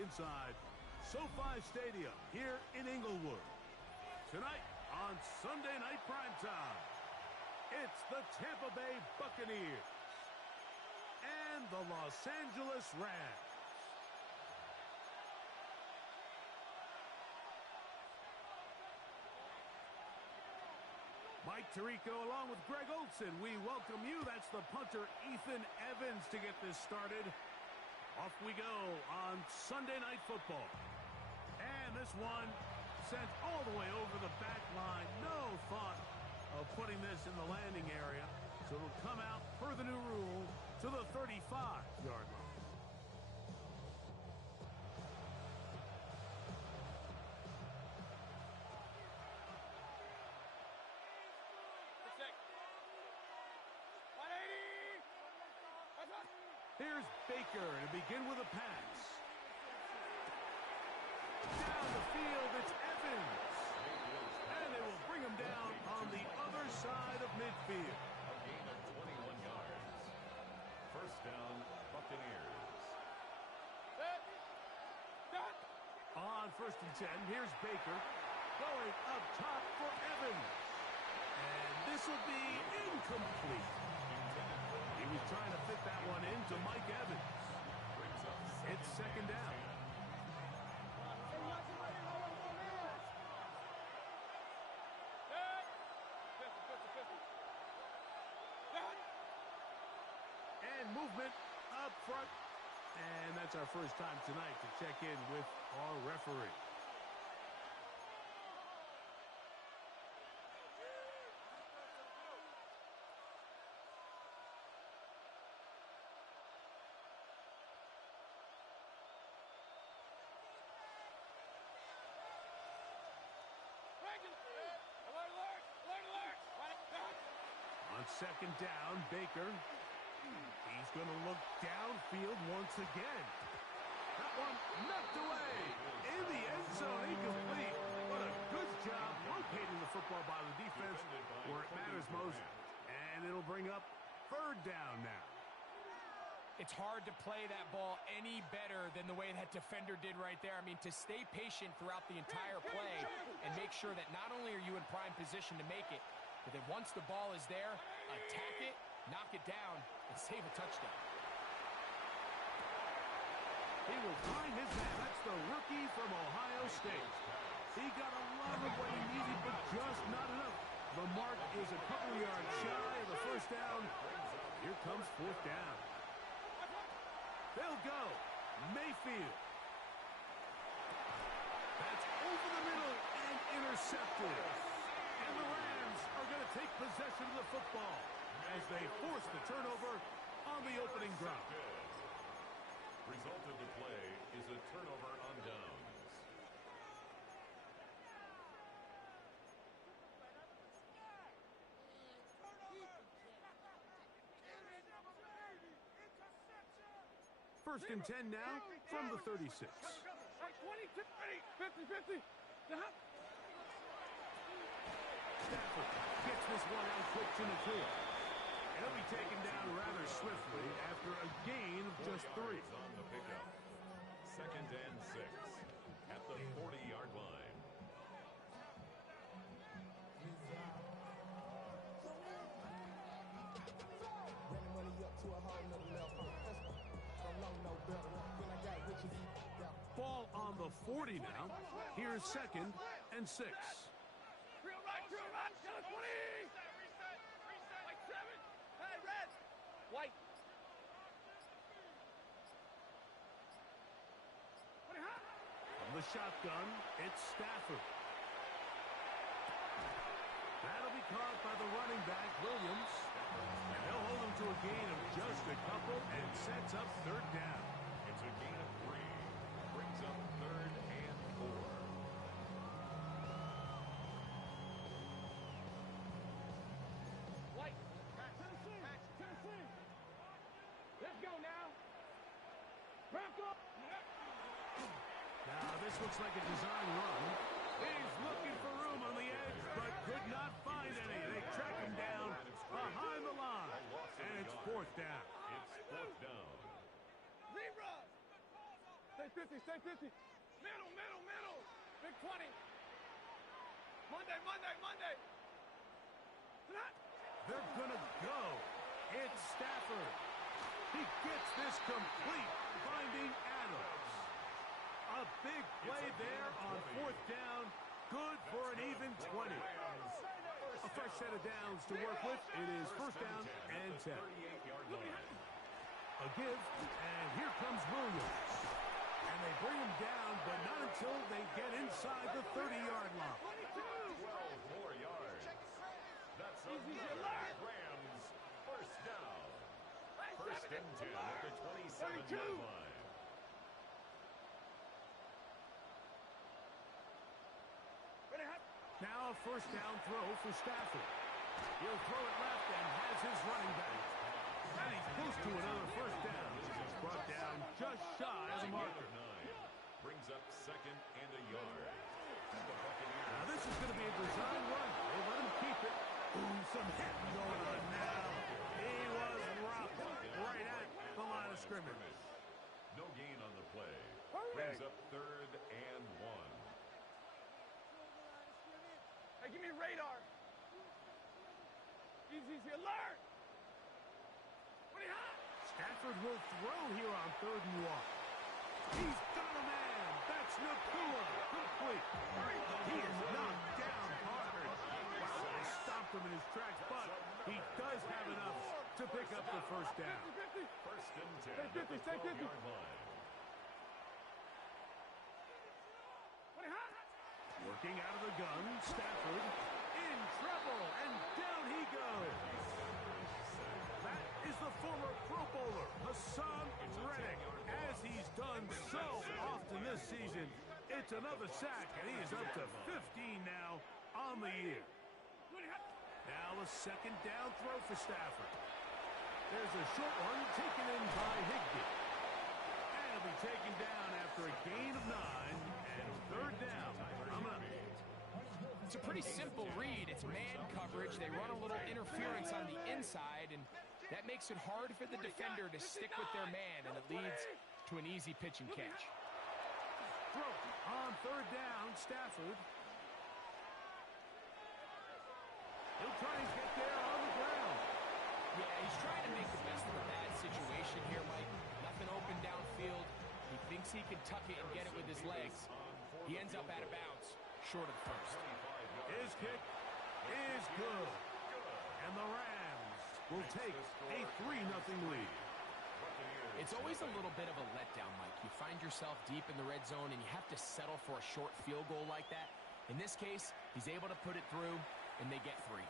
inside SoFi Stadium here in Inglewood. Tonight on Sunday Night Primetime, it's the Tampa Bay Buccaneers and the Los Angeles Rams. Mike Tirico along with Greg Olson. We welcome you. That's the punter, Ethan Evans, to get this started. Off we go on Sunday Night Football. And this one sent all the way over the back line. No thought of putting this in the landing area. So it'll come out, per the new rule, to the 35-yard line. Here's Baker to begin with a pass. Down the field, it's Evans. And they will bring him down on the other side of midfield. A gain of 21 yards. First down, Buccaneers. On 1st and 10, here's Baker going up top for Evans. And this will be incomplete. He was trying to fit that one into Mike Evans. It's second down. And movement up front. And that's our first time tonight to check in with our referee. On second down, Baker. He's going to look downfield once again. That one knocked away. In the end zone, incomplete. What a good job locating the football by the defense where it matters most. And it'll bring up third down now. It's hard to play that ball any better than the way that defender did right there. I mean, to stay patient throughout the entire play and make sure that not only are you in prime position to make it, but then once the ball is there, attack it, knock it down, and save a touchdown. He will find his man. That's the rookie from Ohio State. He got a lot of what he needed, but just not enough. The mark is a couple yards shy of the first down. Here comes fourth down. They'll go. Mayfield. That's over the middle and intercepted. And the Rams are going to take possession of the football as they force the turnover on the opening drive. Result of the play is a turnover on downs. First and 10 now from the 36. 22, 50-50. Stafford gets this one out quick to the field. And he'll be taken down rather swiftly after a gain of just 3. On the pickup. 2nd and 6 at the 40-yard line. Ball on the 40 now. Here's 2nd and 6. Real right, down 20. Reset. Like 7. Hey, red. White. From the shotgun, it's Stafford. That'll be caught by the running back, Williams. And they'll hold him to a gain of just a couple and sets up third down. It's a gain of 3. Brings up 3rd and 4. White. Tennessee. Let's go now. Wrap up. Now this looks like a design run. He's looking for room on the edge, but could not find any. They track him down behind the line. And it's 4th down. It's 4th down. Rerun. Stay 50, stay 50. Middle, middle, middle. Big 20. Monday, Monday, Monday. They're gonna go. It's Stafford. He gets this complete, finding Adams. A big play there on fourth down. Good for an even 20. A fresh set of downs to work with. It is first down and 10. A give, and here comes Williams. And they bring him down, but not until they get inside the 30-yard line. 12 more yards. That's a Rams first down. First and 10 at the 27-yard line. Now a first down throw for Stafford. He'll throw it left and has his running back. And he's close to another first down. He's brought down just shy of the marker. Brings up second and a yard. Now this is going to be a design run. They let him keep it. Ooh, some hitting going on now. He was rocked right at the line of scrimmage. No gain on the play. Brings up third and 1. Hey, give me radar. Easy, alert. What do you have? Stafford will throw here on 3rd and 1. He's got a man. That's Nakua. Complete. He is knocked down hard. Wow, they stopped him in his tracks, but he does have enough to pick up the first down. First and 10. Stay 50, stay 50. Working out of the gun, Stafford in trouble, and down he goes. That is the former Pro Bowler, Hassan Reddick. As he's done so often this season, it's another sack, and he is up to 15 now on the year. Now a second down throw for Stafford. There's a short one taken in by Higbee. And he'll be taken down after a gain of 9, and 3rd down. It's a pretty simple read. It's man coverage. They run a little interference on the inside, and that makes it hard for the defender to stick with their man, and it leads to an easy pitch and catch. Throw on 3rd down, Stafford. He'll try and get there on the ground. Yeah, he's trying to make the best of a bad situation here, Mike. Nothing open downfield. He thinks he can tuck it and get it with his legs. He ends up out of bounds, short of first. His kick is good. And the Rams will take a 3-0 lead. It's always a little bit of a letdown, Mike. You find yourself deep in the red zone, and you have to settle for a short field goal like that. In this case, he's able to put it through, and they get 3.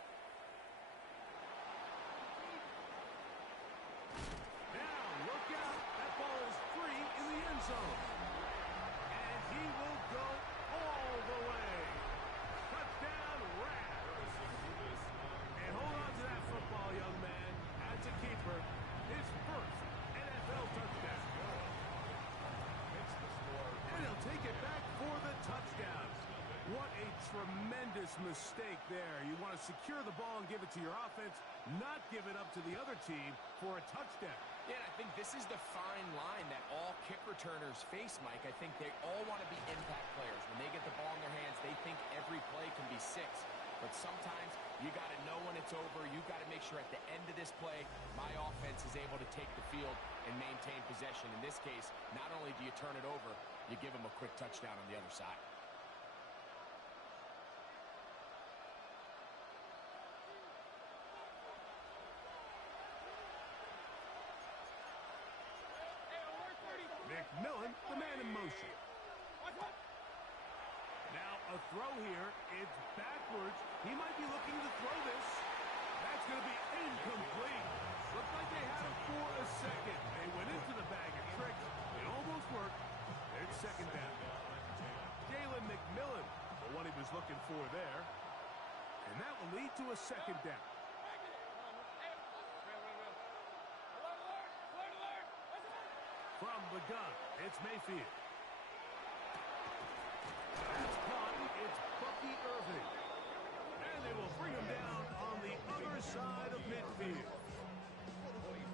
Now, look out. That ball is free in the end zone. And he will go all the way. Touchdown, Rams. And hold on to that football, young man. That's a keeper. His first NFL touchdown. And he'll take it back for the touchdown. What a tremendous mistake there. You want to secure the ball and give it to your offense, not give it up to the other team for a touchdown. Yeah, and I think this is the fine line that all kick returners face, Mike. I think they all want to be impact players. When they get the ball in their hands, they think every play can be 6. But sometimes you got to know when it's over. You got to make sure at the end of this play, my offense is able to take the field and maintain possession. In this case, not only do you turn it over, you give them a quick touchdown on the other side. McMillan, the man in motion. Now a throw here. It's backwards. He might be looking to throw this. That's going to be incomplete. Looked like they had him for a second. They went into the bag of tricks. It almost worked. It's second down. Jalen McMillan, the one he was looking for there. And that will lead to a second down. From the gun, it's Mayfield. That's caught. It's Bucky Irving. And they will bring him down on the other side of midfield.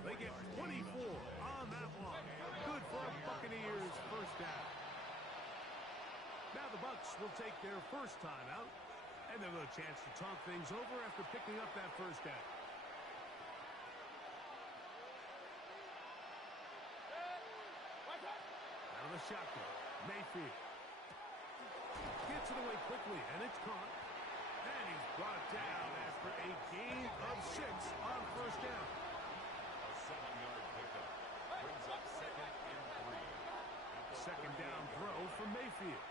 They get 24 on on that one. Good for a Buccaneers first down. Now the Bucs will take their first timeout, and they'll have a chance to talk things over after picking up that first down. Out of the shotgun, Mayfield. Gets it away quickly, and it's caught. And he's brought down after a gain of 6 on first down. A 7-yard pickup brings up 2nd and 3. Second down throw from Mayfield.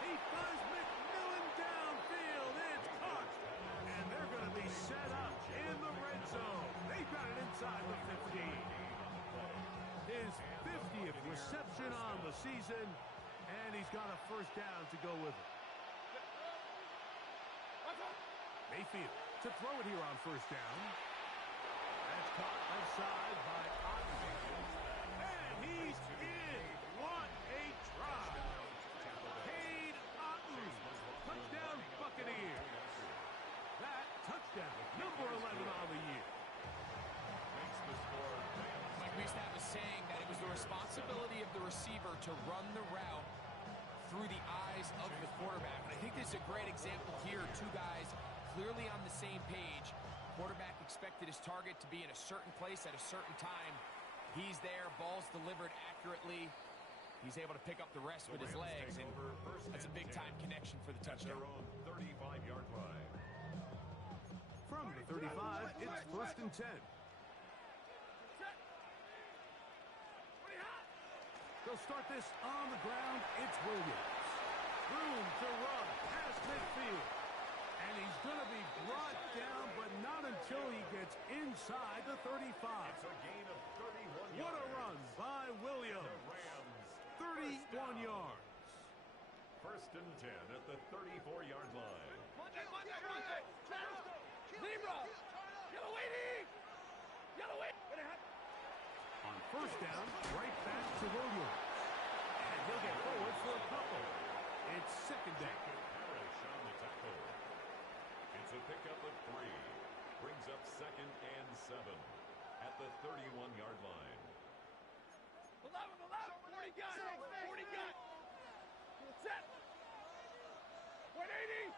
He finds McMillan downfield. It's caught. And they're going to be set up in the red zone. They've got it inside the 15. His 50th reception on the season, and he's got a first down to go with it. Mayfield to throw it here on first down. That's caught outside by Otten. And he's in. What a try. Cade Otten. Touchdown Buccaneers. That touchdown, number 11 on the year. Makes the score. Mike, we used to have a saying that it was the responsibility of the receiver to run the route through the eyes of the quarterback. And I think this is a great example here. Two guys clearly on the same page. Quarterback expected his target to be in a certain place at a certain time. He's there, ball's delivered accurately. He's able to pick up the rest with his legs, and that's a big-time connection for the touchdown. Their own 35-yard line. From the 35, it's first and 10. They'll start this on the ground. It's Williams. Room to run past midfield. And he's going to be brought down, but not until he gets inside the 35. It's a gain of 31 yards. What a run by Williams. The Rams. 31 yards. First and 10 at the 34-yard line. Zebra! Yellow waiting! Yellow waiting! On first down, right back to Williams. And he'll get forward for a couple. It's second down. Parrish on the tackle. It's a pickup of 3. Brings up 2nd and 7 at the 31-yard line. 11, 40 gun! 40 gun! Set! 180!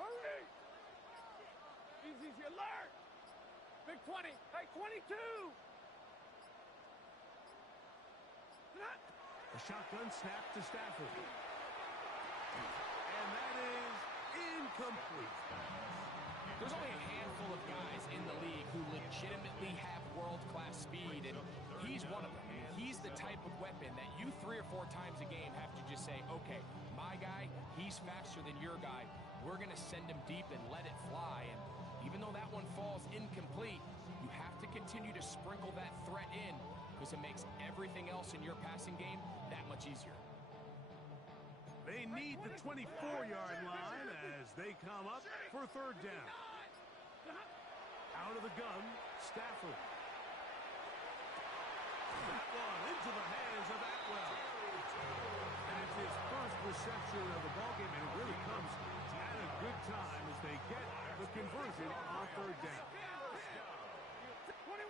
Hurry! Easy, alert! Big 20! Hey, 22! A shotgun snap to Stafford. And that is incomplete. There's only a handful of guys in the league who legitimately have world-class speed, and he's one of them. He's the type of weapon that you 3 or 4 times a game have to just say, okay, my guy, he's faster than your guy. We're going to send him deep and let it fly. And even though that one falls incomplete, you have to continue to sprinkle that threat in because it makes everything else in your passing game that much easier. They need the 24-yard line as they come up for third down. Out of the gun, Stafford. That one into the hands of Atwell. That's his first reception of the ballgame, and it really comes at a good time as they get the conversion on third down. 21!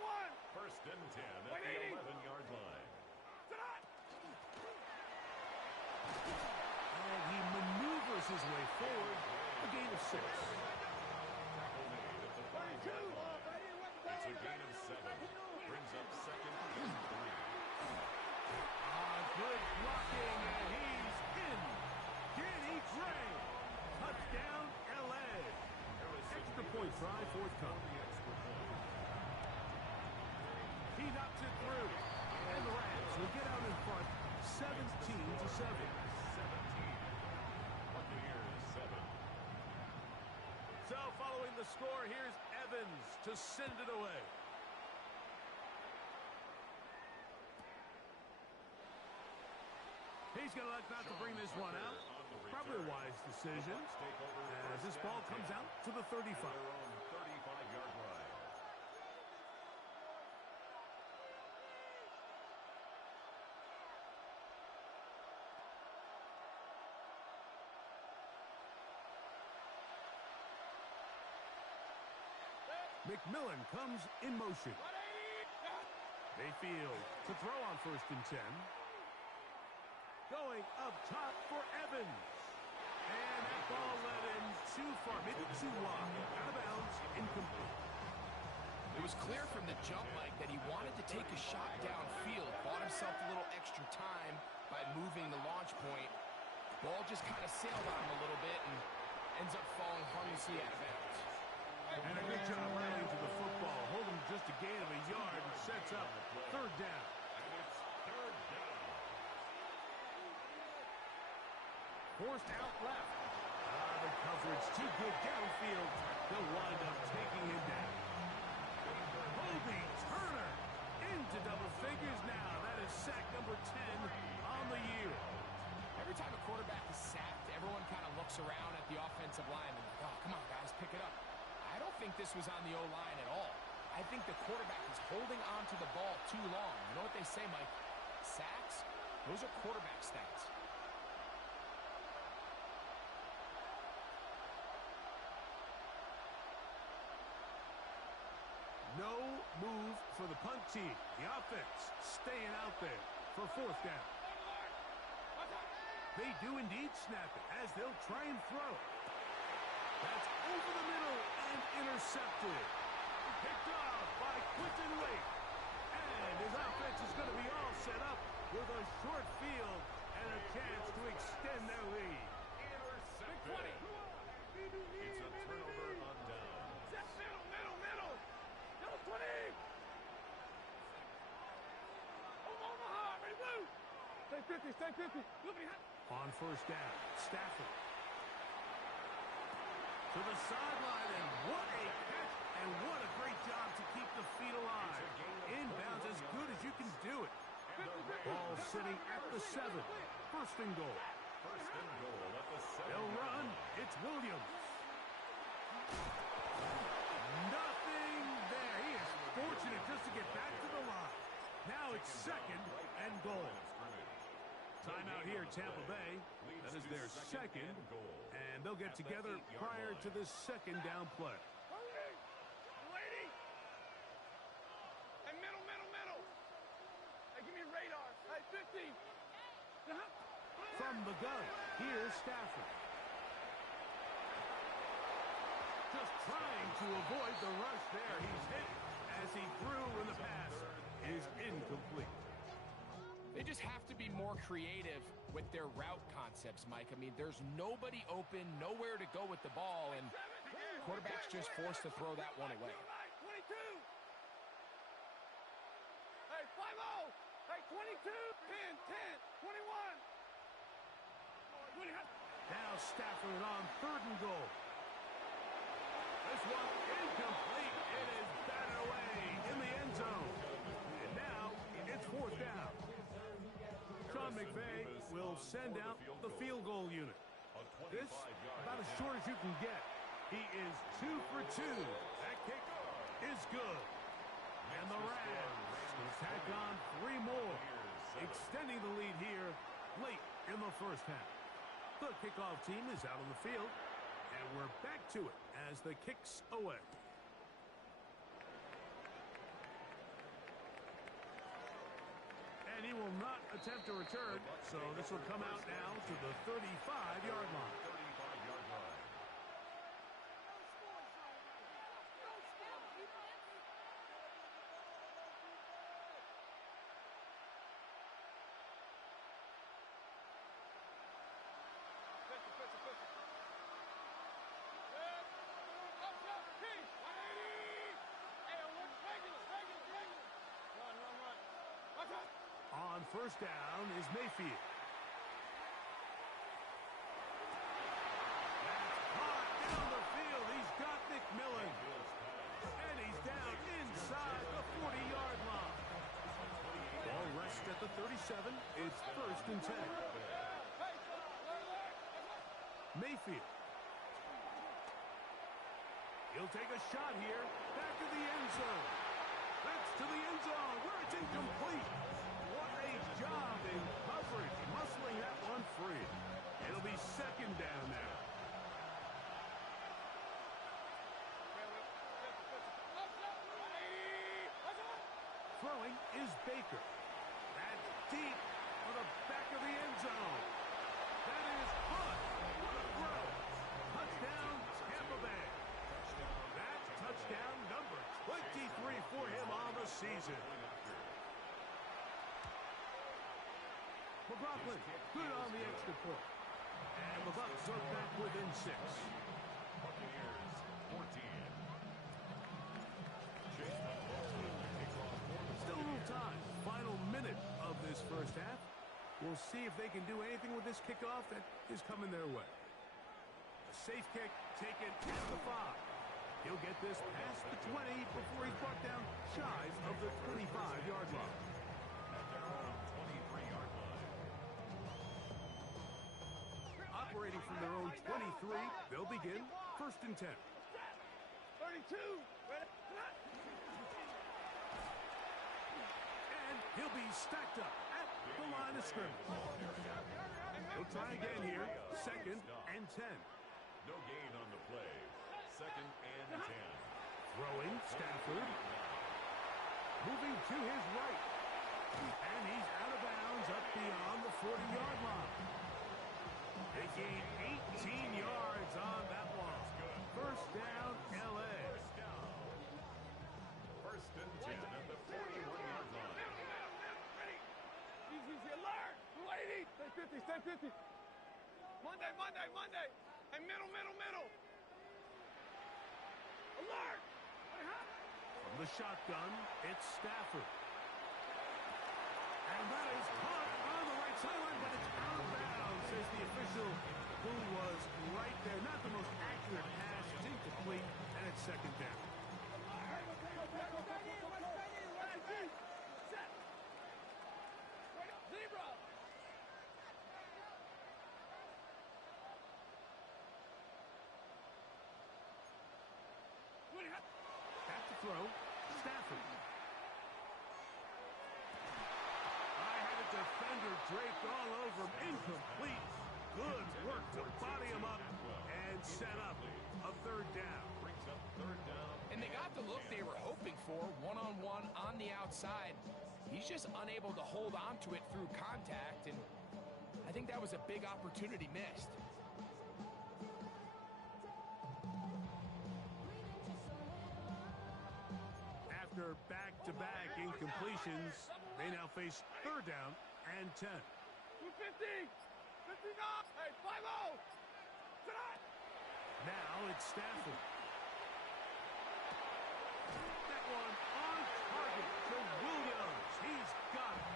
First and 10 at the 11-yard line. And he maneuvers his way forward, a gain of 6. Tackle made at the 5-yard line. It's a gain of 7. Brings up 2nd and 3. Good blocking, and he's in. Danny Gray. Touchdown, L.A. Extra point try forthcoming. He knocks it through. And the Rams will get out in front 17-7. 17. Buccaneers 7. So following the score, here's Evans to send it away. He's going to elect not to bring this one out. Probably a wise decision as this ball comes out to the 35. Their own 35-yard line. McMillan comes in motion. Mayfield to throw on 1st and 10. Going up top for Evans. And that ball led him too far, maybe too wide. Out of bounds, incomplete. It was clear from the jump, Mike, that he wanted to take a shot downfield. Bought himself a little extra time by moving the launch point. Ball just kind of sailed on him a little bit and ends up falling harmlessly out of bounds. And a good job running to the football. Holding just a gain of a yard and sets up 3rd down. And it's 3rd down. Forced out left. The coverage too good downfield. They'll wind up taking him down. Kobe Turner into double figures now. That is sack number 10 on the year. Every time a quarterback is sacked, everyone kind of looks around at the offensive line and like, oh, come on, guys, pick it up. I don't think this was on the O-line at all. I think the quarterback is holding on to the ball too long. You know what they say, Mike? Sacks, those are quarterback stats. No move for the punt team. The offense staying out there for 4th down. They do indeed snap it as they'll try and throw. That's over the middle and intercepted. Picked off by Quinton Wake. And his offense is going to be all set up with a short field and a chance to extend their lead. Intercepted. It's a turnover on down. Middle. Middle 20. Omaha, ready, blue. Stay 50. Look behind. On 1st down, Stafford. To the sideline, and what a catch, and what a great job to keep the feet alive. Inbounds as good as you can do it. Ball sitting at the 7. 1st and goal. 1st and goal at the 7. They'll run. It's Williams. Nothing there. He is fortunate just to get back to the line. Now it's 2nd and goal. Timeout here, Tampa Bay. That is their 2nd, and they'll get together prior to this 2nd down play. Lady. And middle. Hey, give me radar. Hey, 50. From the gun, here's Stafford. Just trying to avoid the rush there. He's hit as he threw, and the pass is incomplete. They just have to be more creative with their route concepts, Mike. I mean, there's nobody open, nowhere to go with the ball, and quarterback's just forced to throw that one away. 22. Hey, 5-0. Hey, 22. 10, 21. Now Stafford on 3rd and goal. This one incomplete. It is batted away in the end zone. And now it's 4th down. Sean McVay will send out the field goal unit. This, about as short as you can get. He is 2 for 2. That kick is good. And the Rams will tack on 3 more, extending the lead here late in the 1st half. The kickoff team is out on the field, and we're back to it as the kick's away. And he will not attempt to return, so this will come out now to the 35-yard line. 35-yard line. On 1st down is Mayfield. That's hot down the field. He's got McMillan. And he's down inside the 40-yard line. Ball rests at the 37. It's 1st and 10. Mayfield. He'll take a shot here. Back to the end zone. That's to the end zone where it's incomplete. What a job in coverage, muscling that one free. It'll be 2nd down now. Throwing is Baker. That's deep for the back of the end zone. That is Hunt. What a throw. Touchdown, Tampa Bay. That's touchdown number 23 for him on the season. McLaughlin, good on the extra point. And the Bucs are back within 6. Buccaneers 14. Still a little time. Final minute of this first half. We'll see if they can do anything with this kickoff that is coming their way. A safe kick taken at the 5. He'll get this past the 20 before he's brought down shy of the 25-yard line. At their own 23-yard line. Operating from their own 23, they'll begin 1st and 10. 32. And he'll be stacked up at the line of scrimmage. He'll try again here, 2nd and 10. No gain on the play. 2nd and 10. Throwing, Stafford. Moving to his right. And he's out of bounds up beyond the 40-yard line. They gain 18 yards on that one. First down, L.A. First and 10 at the 41-yard line. Easy, alert. 280. Stay 50. Monday. And middle. Alert. From the shotgun, it's Stafford. And that is caught on the right sideline, but it's out of bounds, says the official, who was right there. Not the most accurate pass. It's incomplete, and it's 2nd down. Zebra. Back to throw, Stafford. I had a defender draped all over him. Incomplete. Good work to body him up and set up a 3rd down. Brings up 3rd down. And they got the look they were hoping for, one-on-one on the outside. He's just unable to hold on to it through contact, and I think that was a big opportunity missed. After back-to-back incompletions, they now face 3rd down and 10. 250. 59. Hey, 5-0. Tonight. Now it's Stafford. That one on target to Williams. He's got it.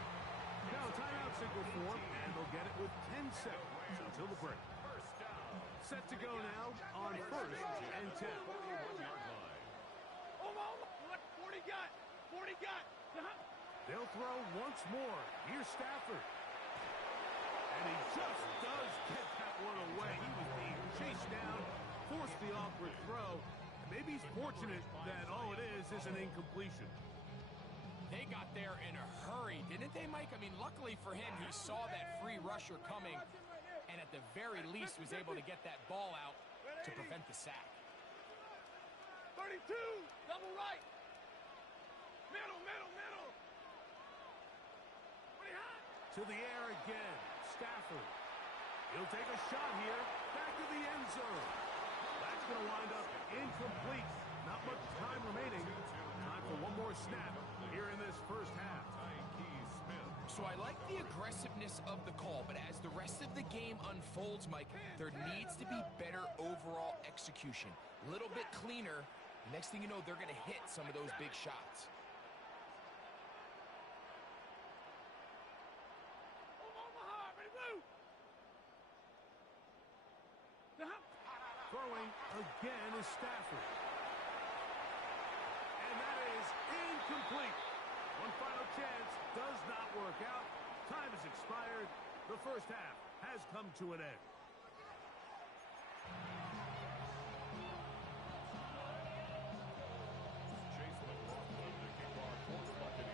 Now timeout signal for him, and they'll get it with 10 seconds until the break. First down. Set to go now on 1st and 10. 41-yard line. 40 got. They'll throw once more. Here's Stafford. And he just does get that one away. He was being chased down, forced the awkward throw. Maybe he's fortunate that all it is an incompletion. They got there in a hurry, didn't they, Mike? I mean, luckily for him, he saw that free rusher coming and at the very least was able to get that ball out to prevent the sack. 32. Double right. Middle. To the air again. Stafford. He'll take a shot here. Back to the end zone. That's going to wind up incomplete. Not much time remaining. Time for one more snap here in this first half. So I like the aggressiveness of the call, but as the rest of the game unfolds, Mike, there needs to be better overall execution. A little bit cleaner. Next thing you know, they're going to hit some of those big shots. Throwing again is Stafford. And that is incomplete. One final chance does not work out. Time has expired. The first half has come to an end.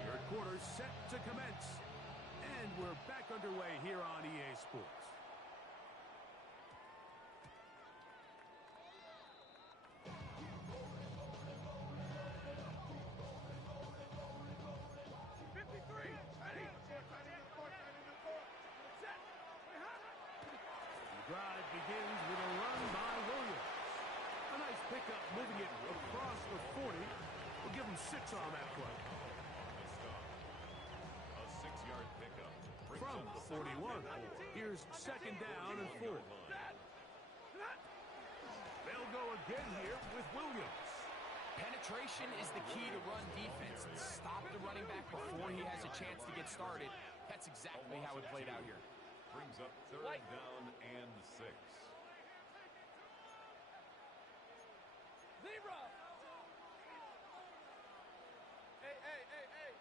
Third quarter set to commence. And we're back underway here on EA Sports. begins with a run by Williams. A nice pickup, moving it across the 40. We'll give him 6 on that play. A 6-yard pickup. From the 41. Here's second down and 4. They'll go again here with Williams. Penetration is the key to run defense. Stop the running back before he has a chance to get started. That's exactly how it played out here. Brings up third down and 6. Zebra! Hey, hey, hey, hey!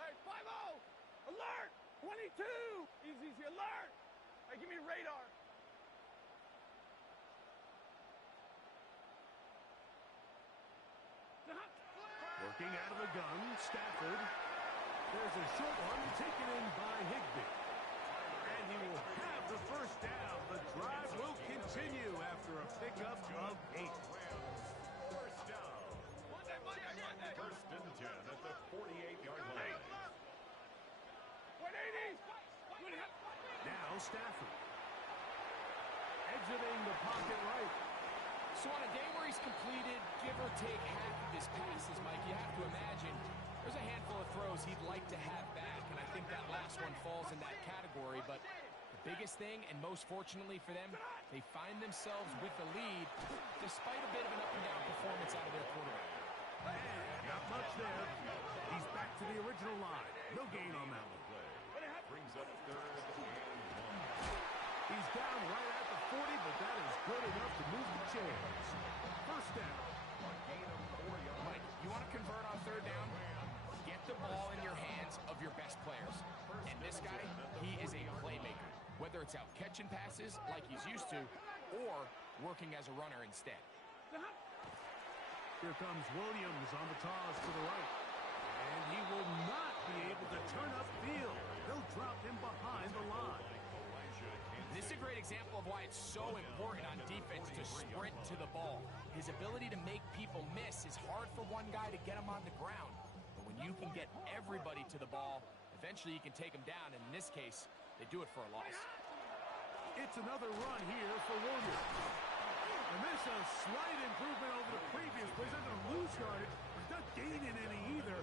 Hey, 5-0! Alert! 22! Easy, alert! Hey, give me radar. Working out of the gun, Stafford. There's a short one taken in by Higbee. And he will have the first down. The drive will continue after a pickup of 8. First down. First and 10 at the 48-yard line. 180! Now Stafford. Exiting the pocket right. So on a day where he's completed, give or take half of his passes, Mike, you have to imagine there's a handful of throws he'd like to have back, and I think that last one falls in that category. But the biggest thing, and most fortunately for them, they find themselves with the lead despite a bit of an up-and-down performance out of their quarterback. Not much there. He's back to the original line. No gain on that one. Brings up third and 1. He's down right at the 40, but that is good enough to move the chains. First down. Mike, you want to convert on third down? Get the ball in your hands of your best players. And this guy, he is a playmaker. Whether it's out catching passes like he's used to, or working as a runner instead. Here comes Williams on the toss to the right. And he will not be able to turn upfield. They'll drop him behind the line. This is a great example of why it's so important on defense to sprint to the ball. His ability to make people miss is hard for one guy to get him on the ground. But when you can get everybody to the ball, eventually you can take them down. And in this case, they do it for a loss. It's another run here for Williams. And this is a slight improvement over the previous play. He's not going to lose yardage. He's not gaining any either.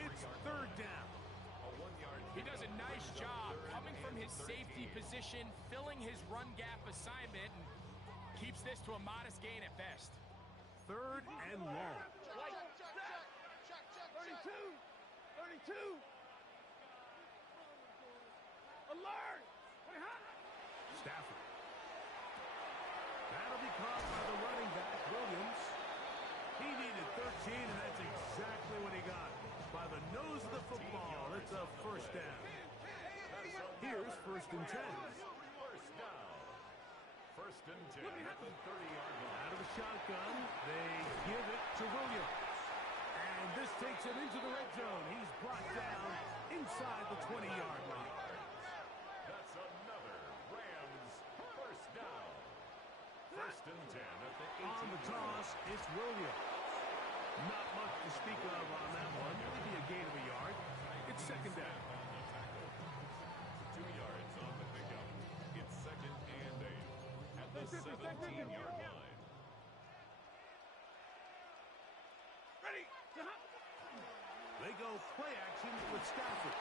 It's third down. He does a nice job coming from his safety position, filling his run gap assignment, and keeps this to a modest gain at best. Third and long. 32! 32! Alert! Stafford. That'll be caught by the running back, Williams. He needed 13, and that's exactly what he got. By the nose of the football, it's a first down. Here's first and 10. First down. First and 10 at the 30-yard line. Out of the shotgun, they give it to Williams. And this takes him into the red zone. He's brought down inside the 20-yard line. That's another Rams first down. First and 10 at the 18. On the toss, it's Williams. Not much to speak of on that one. Maybe a gain of a yard. It's second down. 2 yards on the pickup. It's second and 8 at the 17-yard line. Ready! They go play action with Stafford.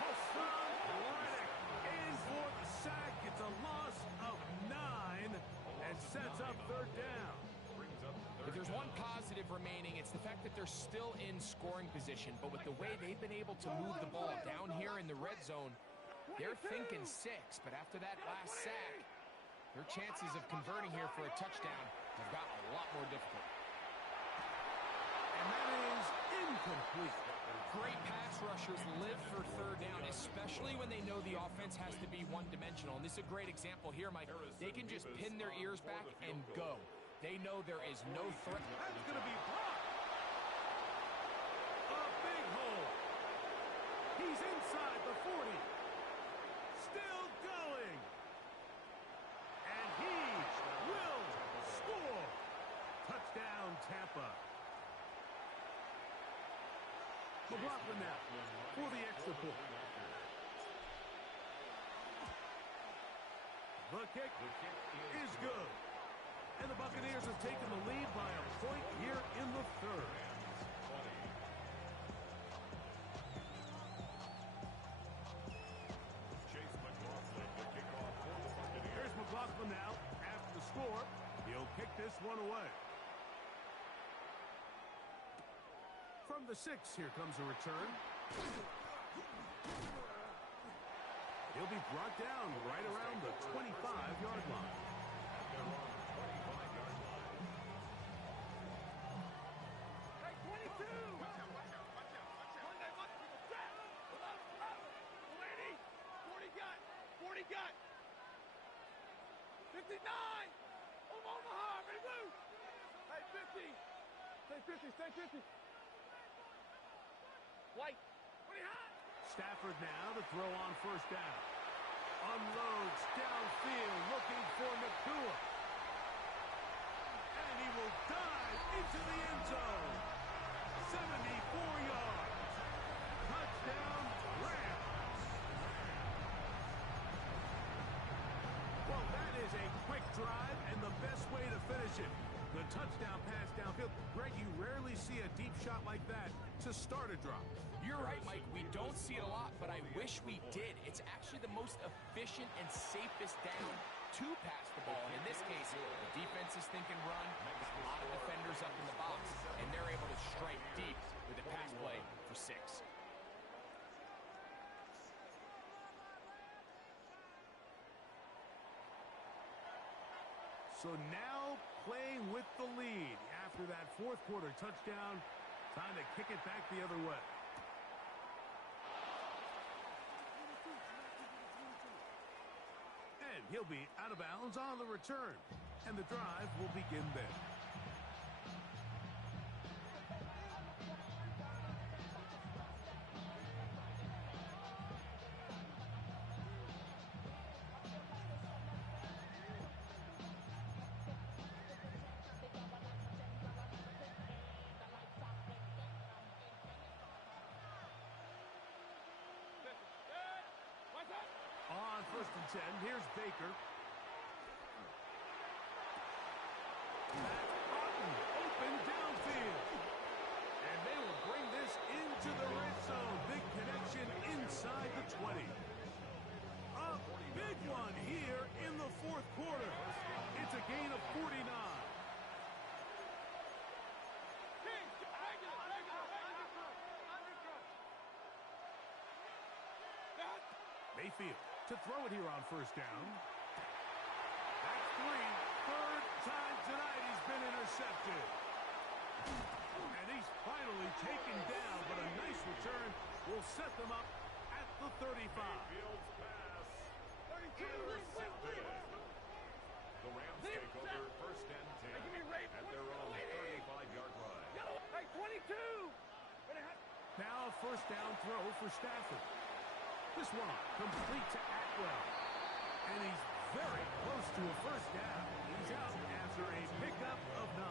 Hassan Reddick in for the sack. It's a loss of 9 and sets up third down. If there's one positive remaining, it's the fact that they're still in scoring position. But with the way they've been able to move the ball down here in the red zone, they're thinking 6. But after that last sack, their chances of converting here for a touchdown have gotten a lot more difficult. And that is incomplete. Great pass rushers live for third down, especially when they know the offense has to be one-dimensional. And this is a great example here, Mike. They can just pin their ears back and go. They know there is no threat. That's going to be blocked. A big hole. He's inside the 40. Still going. And he will score. Touchdown, Tampa. McLaughlin now for the extra point. The kick is good. And the Buccaneers have taken the lead by a point here in the third. Here's McLaughlin now. After the score, he'll kick this one away. From the 6, here comes a return. He'll be brought down right around the 25-yard line. Hey, 22! Watch out. 40 got. 59! Omaha, ready, blue! Hey, 50! Stay 50. White, 20 high! Stafford now to throw on first down. Unloads downfield looking for Nakua. And he will dive into the end zone. 74 yards. Touchdown, Rams. Well, that is a quick drive and the best way to finish it. The touchdown pass downfield. Greg, you rarely see a deep shot like that to start a drive. You're right, Mike. We don't see it a lot, but I wish we did. It's actually the most efficient and safest down to pass the ball. And in this case, the defense is thinking run, got a lot of defenders up in the box, and they're able to strike deep with a pass play for 6. So now playing with the lead after that fourth quarter touchdown. Time to kick it back the other way. And he'll be out of bounds on the return. And the drive will begin there. On 1st and 10, here's Baker. That's Otten, open downfield. And they will bring this into the red zone. Big connection inside the 20. A big one here in the fourth quarter. It's a gain of 49. Mayfield to throw it here on first down. That's 3. Third time tonight he's been intercepted. And he's finally taken down, but a nice return will set them up at the 35. Mayfield's pass intercepted. The Rams take over 1st and 10 at their own 35-yard line. Hey, 22! Now a first down throw for Stafford. This one complete to Atwell. And he's very close to a first down. He's out after a pickup of 9.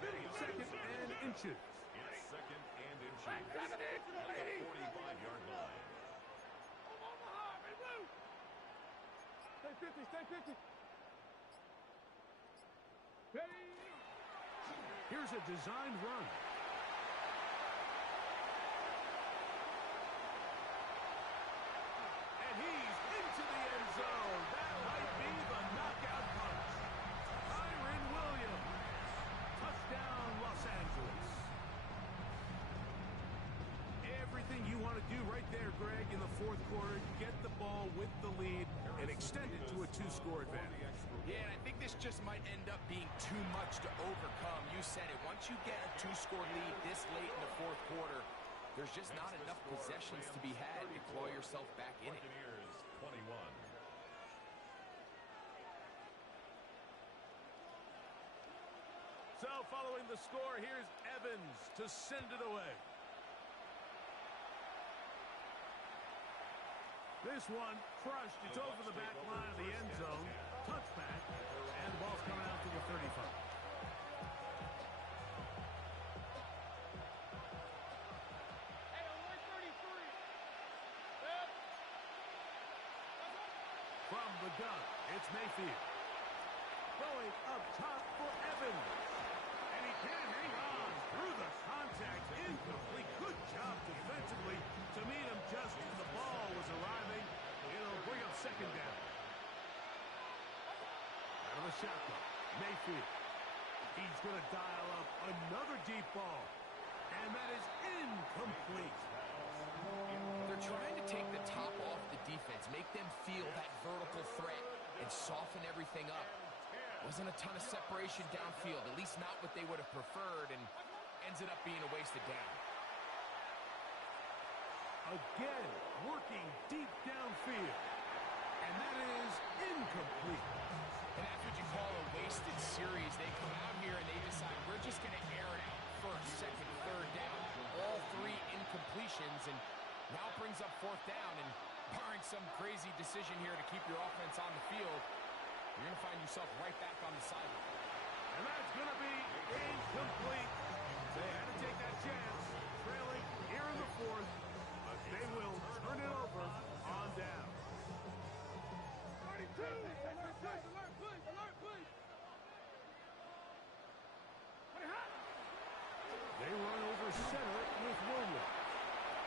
2nd and inches. It's 2nd and inches at the 45-yard line. Stay 50. Here's a designed run. And he's into the end zone. That might be the knockout punch. Kyren Williams. Touchdown, Los Angeles. Everything you want to do right there, Greg, in the fourth quarter. Get the ball with the lead and extend it to a 2-score advantage. Yeah, and I think this just might end up being too much to overcome. You said it. Once you get a 2-score lead this late in the fourth quarter, there's just not enough possessions to be had to claw yourself back in it. Buccaneers 21. So following the score, here's Evans to send it away. This one crushed. It's over the back line of the end zone. Touchback. And the ball's coming out to the 35. From the gun, It's Mayfield. Going up top for Evans. And he can hang on through the contact. Incomplete. Good job defensively to meet him just as the ball was arriving. It'll bring up second down. Out of the shotgun, Mayfield. He's going to dial up another deep ball. And that is incomplete. They're trying to take the top off the defense, make them feel that vertical threat, and soften everything up. Wasn't a ton of separation downfield, at least not what they would have preferred, and ends up being a wasted down. Again, working deep downfield. And that is incomplete. And that's what you call a wasted series. They come out here and they decide, we're just going to air it out first, second, third down. All three incompletions, and now brings up fourth down. And barring some crazy decision here to keep your offense on the field, you're going to find yourself right back on the sideline. And that's going to be incomplete. They had to take that chance, trailing here in the fourth, but they will turn it over on down. 32. Alert, please. Alert, please. They run over center with Williams.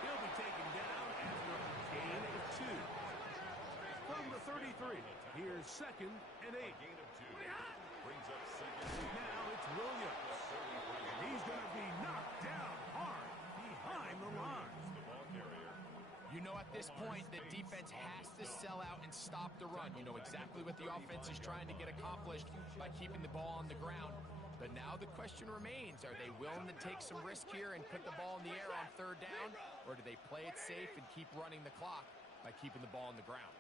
He'll be taken down after a gain of 2. From the 33, here's second and 8. Gain of 2. Brings up second. Now it's Williams. He's going to be knocked down hard behind the line. The ball carrier. You know at this point the defense has to sell out and stop the run. You know exactly what the offense is trying to get accomplished by keeping the ball on the ground. But now the question remains, are they willing to take some risk here and put the ball in the air on third down? Or do they play it safe and keep running the clock by keeping the ball on the ground?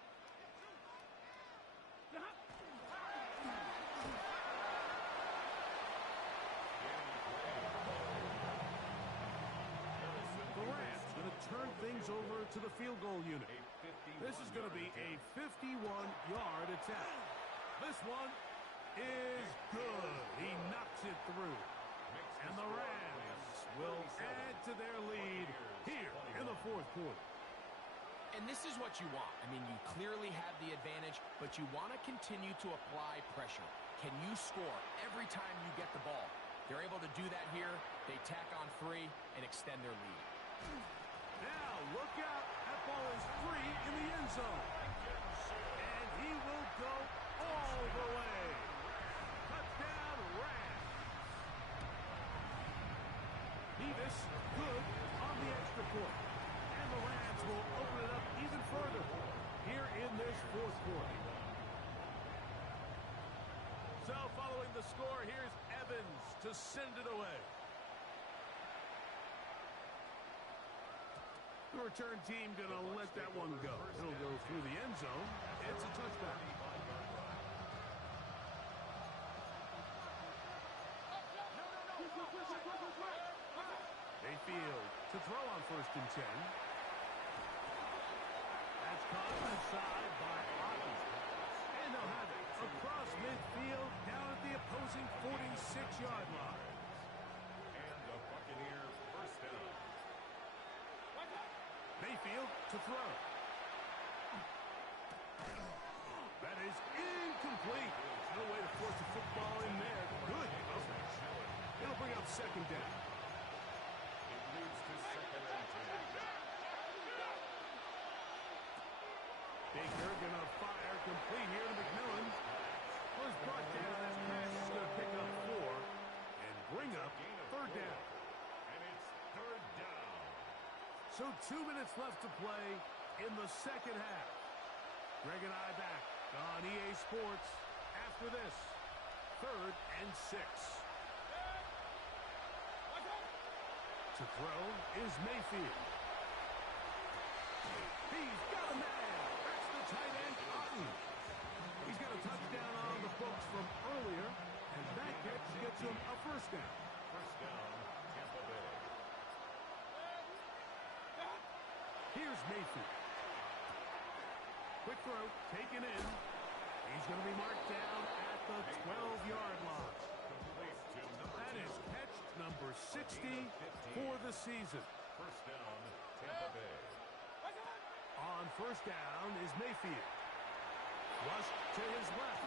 The Rams going to turn things over to the field goal unit. This is going to be a 51-yard attack. This one is good. He knocks it through. And the Rams will add to their lead here in the fourth quarter. And this is what you want. I mean, you clearly have the advantage, but you want to continue to apply pressure. Can you score every time you get the ball? They're able to do that here. They tack on 3 and extend their lead. Now, look out. That ball is free in the end zone. And he will go all the way. Touchdown, Rams. Nevis, good on the extra point. And the Rams will open it up even further here in this fourth quarter. So, following the score, here's Evans to send it away. The return team going to let that one go. It'll go through the end zone. It's a touchdown. Mayfield to throw on first and 10. That's caught inside by Otten. And they'll have it across midfield down at the opposing 46-yard line. And the Buccaneer first down. Mayfield to throw. That is incomplete. No way to force the football in there. Good coverage. It'll bring up second down. It leads to second and 10. Baker gonna fire complete here to McMillan. Was brought down. That pass is gonna pick up 4 and bring up third down. And it's third down. So 2 minutes left to play in the second half. Greg and I back on EA Sports after this. Third and 6. To throw is Mayfield. He's got a man. That's the tight end, Otten. He's got a touchdown on the books from earlier, and that catch gets him a first down. First down, Tampa Bay. Here's Mayfield. Quick throw, taken in. He's going to be marked down at the 12-yard line. Complete to number That 2. is catch number 60 for the season. First down, Tampa Bay. On first down is Mayfield. Rush to his left.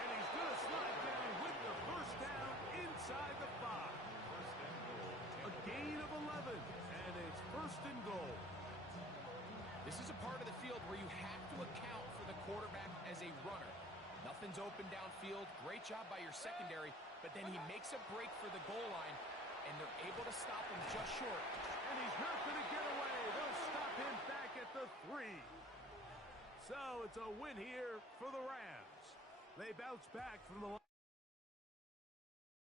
And he's going to slide down with the first down inside the 5. A gain of 11. And it's first and goal. This is a part of the field where you have to account for the quarterback as a runner. Nothing's open downfield. Great job by your secondary. But then he makes a break for the goal line, and they're able to stop him just short. And he's not going to get away. They'll stop him back at the 3. So it's a win here for the Rams. They bounce back from the